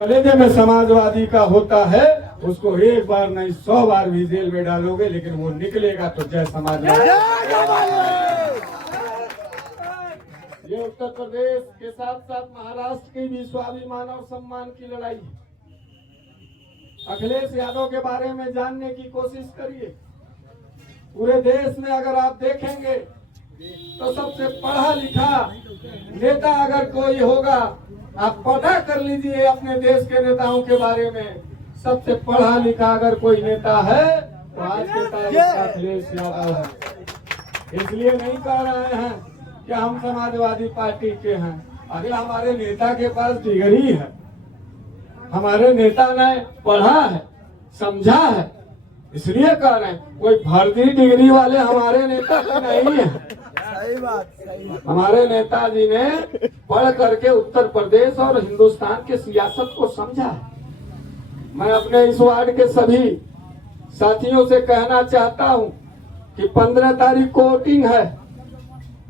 कलेजे में समाजवादी का होता है, उसको एक बार नहीं 100 बार भी जेल में डालोगे, लेकिन वो निकलेगा तो जय समाजवादी। ये उत्तर प्रदेश के साथ साथ महाराष्ट्र की भी स्वाभिमान और सम्मान की लड़ाई है। अखिलेश यादव के बारे में जानने की कोशिश करिए। पूरे देश में अगर आप देखेंगे तो सबसे पढ़ा लिखा नेता अगर कोई होगा, आप पता कर लीजिए अपने देश के नेताओं के बारे में, सबसे पढ़ा लिखा अगर कोई नेता है तो आज के तारीख का अखिलेश यादव है। इसलिए नहीं कह रहे हैं कि हम समाजवादी पार्टी के हैं। अरे हमारे नेता के पास डिग्री है, हमारे नेता ने पढ़ा है, समझा है, इसलिए कह रहे हैं। कोई फर्जी डिग्री वाले हमारे नेता नहीं है। सही बात, सही बात। हमारे नेताजी ने पढ़ करके उत्तर प्रदेश और हिंदुस्तान के सियासत को समझा है। मैं अपने इस वार्ड के सभी साथियों से कहना चाहता हूं कि 15 तारीख को वोटिंग है,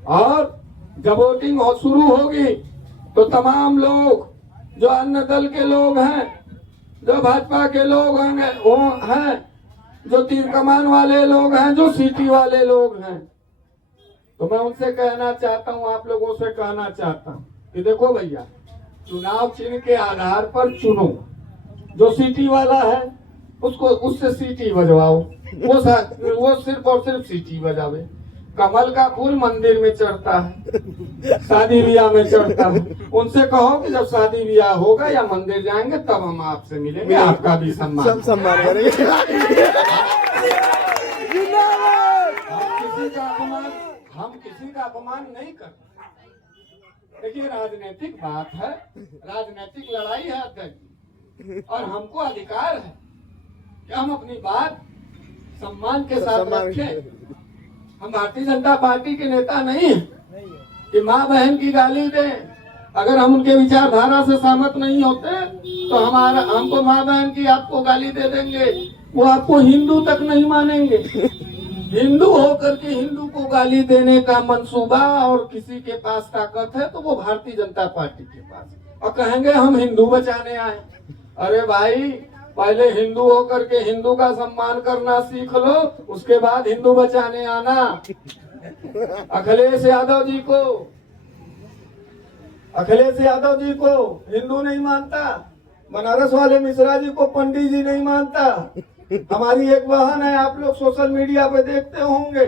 और जब वोटिंग शुरू होगी तो तमाम लोग, जो अन्य दल के लोग हैं, जो भाजपा के लोग हैं, जो तीर कमान वाले लोग हैं, जो सीटी वाले लोग हैं, तो मैं उनसे कहना चाहता हूं, आप लोगों से कहना चाहता हूं कि देखो भैया, चुनाव चिन्ह के आधार पर चुनो। जो सीटी वाला है उसको, उससे सीटी बजवाओ, वो सिर्फ और सिर्फ सीटी बजावे। कमल का फूल मंदिर में चढ़ता है, शादी ब्याह में चढ़ता है। उनसे कहो कि जब शादी ब्याह होगा या मंदिर जाएंगे तब हम आपसे मिलेंगे, आपका भी सम्मान, सब सम्मान करेंगे। हम किसी का अपमान नहीं करते। देखिए, राजनीतिक बात है, राजनीतिक लड़ाई है अध्यक्ष, और हमको अधिकार है कि हम अपनी बात सम्मान के साथ रखें। हम भारतीय जनता पार्टी के नेता नहीं हैं कि माँ बहन की गाली दें। अगर हम उनके विचारधारा से सहमत नहीं होते तो हमको माँ बहन की आपको गाली दे देंगे, वो आपको हिंदू तक नहीं मानेंगे। हिंदू होकर के हिंदू को गाली देने का मंसूबा और किसी के पास ताकत है तो वो भारतीय जनता पार्टी के पास, और कहेंगे हम हिंदू बचाने आए। अरे भाई, पहले हिंदू होकर के हिंदू का सम्मान करना सीख लो, उसके बाद हिंदू बचाने आना। अखिलेश यादव जी को हिंदू नहीं मानता, बनारस वाले मिश्रा जी को पंडित जी नहीं मानता। हमारी एक बहन है, आप लोग सोशल मीडिया पे देखते होंगे,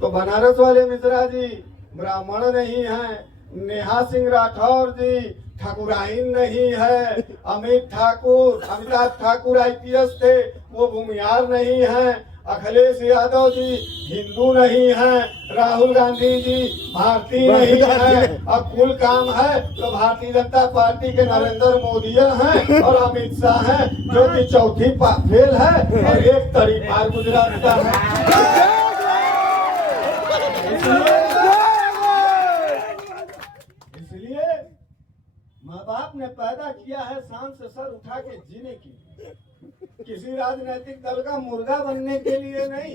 तो बनारस वाले मिश्रा जी ब्राह्मण नहीं है, नेहा सिंह राठौर जी ठाकुराइन नहीं है, अमिताभ ठाकुर IPS थे, वो भूमिहार नहीं है, अखिलेश यादव जी हिंदू नहीं है, राहुल गांधी जी भारतीय नहीं है। अब कुल काम है तो भारतीय जनता पार्टी के नरेंद्र मोदी हैं और अमित शाह हैं, जो कि चौथी फेल है, और एक तरीपार गुजरात का है। इसलिए माँ बाप ने पैदा किया है शान से सर उठा के जीने की, किसी राजनीतिक दल का मुर्गा बनने के लिए नहीं।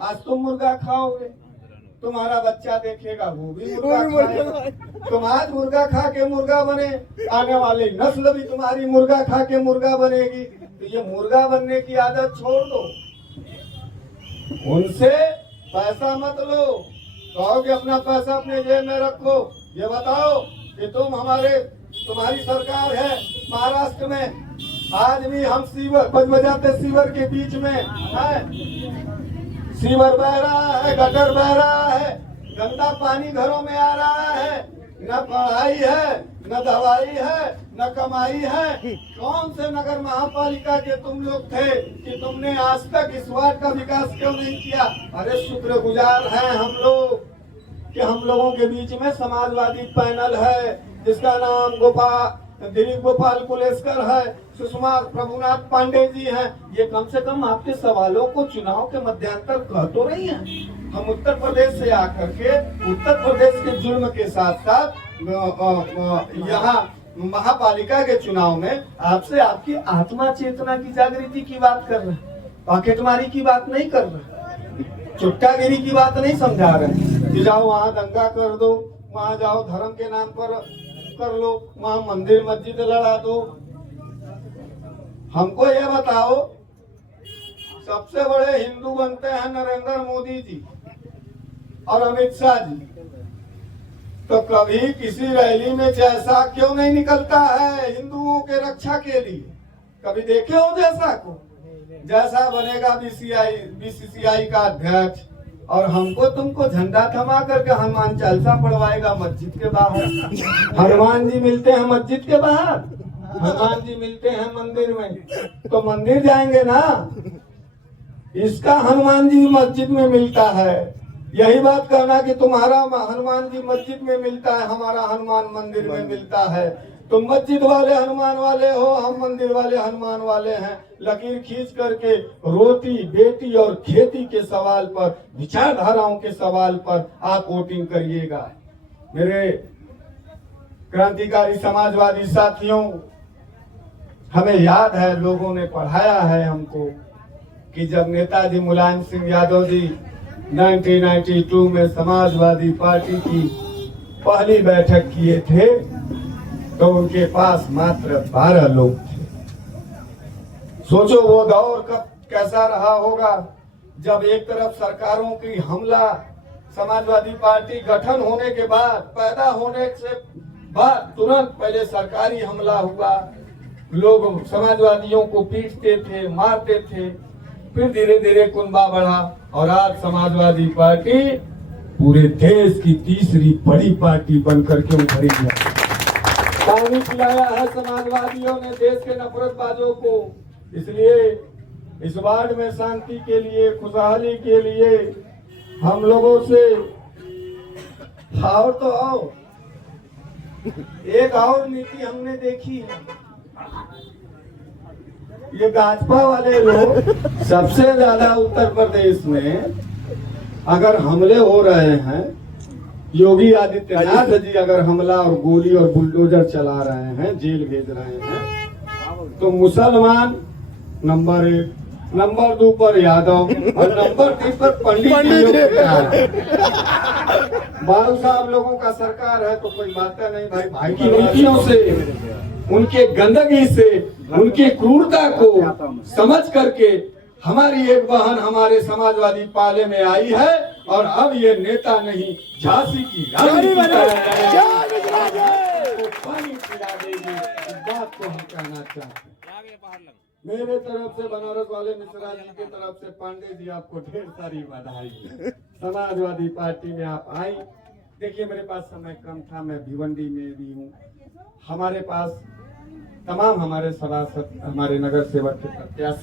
आज तुम मुर्गा खाओगे, तुम्हारा बच्चा देखेगा वो भी मुर्गा खाएगा। तुम आज मुर्गा खा के मुर्गा बने, आने वाली नस्ल भी तुम्हारी मुर्गा खा के मुर्गा बनेगी। तो ये मुर्गा बनने की आदत छोड़ दो, उनसे पैसा मत लो, कहो कि अपना पैसा अपने जेब में रखो। ये बताओ कि तुम्हारी सरकार है महाराष्ट्र में, आज भी हम सीवर बजाते, सीवर के बीच में है, सीवर बह रहा है, गटर बह रहा है, गंदा पानी घरों में आ रहा है, न पढ़ाई है, न दवाई है, न कमाई है। कौन से नगर महापालिका के तुम लोग थे कि तुमने आज तक इस वार्ड का विकास क्यों नहीं किया? अरे शुक्रगुजार हैं हम लोग कि हम लोगों के बीच में समाजवादी पैनल है, जिसका नाम दिलीप गोपाल कुलेस्कर है, सुषमा प्रभुनाथ पांडे जी हैं। ये कम से कम आपके सवालों को चुनाव के मध्यांतर कह तो रही हैं। हम उत्तर प्रदेश से आकर के उत्तर प्रदेश के जुर्म के साथ साथ यहाँ महापालिका के चुनाव में आपसे आपकी आत्मा चेतना की जागृति की बात कर रहे हैं, पॉकेटमारी की बात नहीं कर रहे, चुटकागिरी की बात नहीं समझा रहे कि जाओ वहाँ दंगा कर दो, वहाँ जाओ धर्म के नाम पर कर लो, वहाँ मंदिर मस्जिद लड़ा दो। हमको ये बताओ, सबसे बड़े हिंदू बनते हैं नरेंद्र मोदी जी और अमित शाह जी, तो कभी किसी रैली में जैसा क्यों नहीं निकलता है हिंदुओं के रक्षा के लिए? कभी देखे हो जैसा को? जैसा बनेगा बीसीसीआई का अध्यक्ष और हमको तुमको झंडा थमा करके हनुमान चालीसा पढ़वाएगा मस्जिद के बाहर। हनुमान जी मिलते हैं मस्जिद के बाहर, हनुमान जी मिलते हैं मंदिर में, तो मंदिर जाएंगे ना। इसका हनुमान जी मस्जिद में मिलता है। यही बात कहना कि तुम्हारा हनुमान जी मस्जिद में मिलता है, हमारा हनुमान मंदिर में मिलता है। तुम मस्जिद वाले हनुमान वाले हो, हम मंदिर वाले हनुमान वाले हैं। लकीर खींच करके रोटी बेटी और खेती के सवाल पर, विचारधाराओं के सवाल पर आप वोटिंग करिएगा। मेरे क्रांतिकारी समाजवादी साथियों, हमें याद है, लोगों ने पढ़ाया है हमको कि जब नेताजी मुलायम सिंह यादव जी 1992 में समाजवादी पार्टी की पहली बैठक किए थे तो उनके पास मात्र 12 लोग थे। सोचो वो दौर कब कैसा रहा होगा, जब एक तरफ सरकारों की हमला, समाजवादी पार्टी गठन होने के बाद, पैदा होने से बाद तुरंत पहले सरकारी हमला हुआ, लोग समाजवादियों को पीटते थे, मारते थे, फिर धीरे धीरे कुनबा बढ़ा और आज समाजवादी पार्टी पूरे देश की तीसरी बड़ी पार्टी बनकर के उभरी है। पानी पिलाया है समाजवादियों ने देश के नफरतबाजों को। इसलिए इस वार्ड में शांति के लिए, खुशहाली के लिए हम लोगों से और तो आओ, एक और नीति हमने देखी है। ये भाजपा वाले लोग सबसे ज्यादा उत्तर प्रदेश में अगर हमले हो रहे हैं, योगी आदित्यनाथ जी अगर हमला और गोली और बुलडोजर चला रहे हैं, जेल भेज रहे हैं, तो मुसलमान नंबर 1, नंबर 2 पर यादव और नंबर 3 पर पंडित बाबू साहब लोगों का सरकार है तो कोई बात नहीं। भाई की नीतियों से, उनके गंदगी से, उनकी क्रूरता को समझ करके हमारी एक बहन हमारे समाजवादी पाले में आई है और अब ये नेता नहीं, झांसी की रानी पानी पिला देगी। इस बात को हम कहना चाहते हैं। मेरे तरफ से, बनारस वाले मिश्रा जी के तरफ से, पांडे जी आपको ढेर सारी बधाई। समाजवादी पार्टी में आप आई। देखिए मेरे पास समय कम था, मैं भिवंडी में भी हूँ। हमारे पास तमाम हमारे सभासद, हमारे नगर सेवक के प्रत्याशी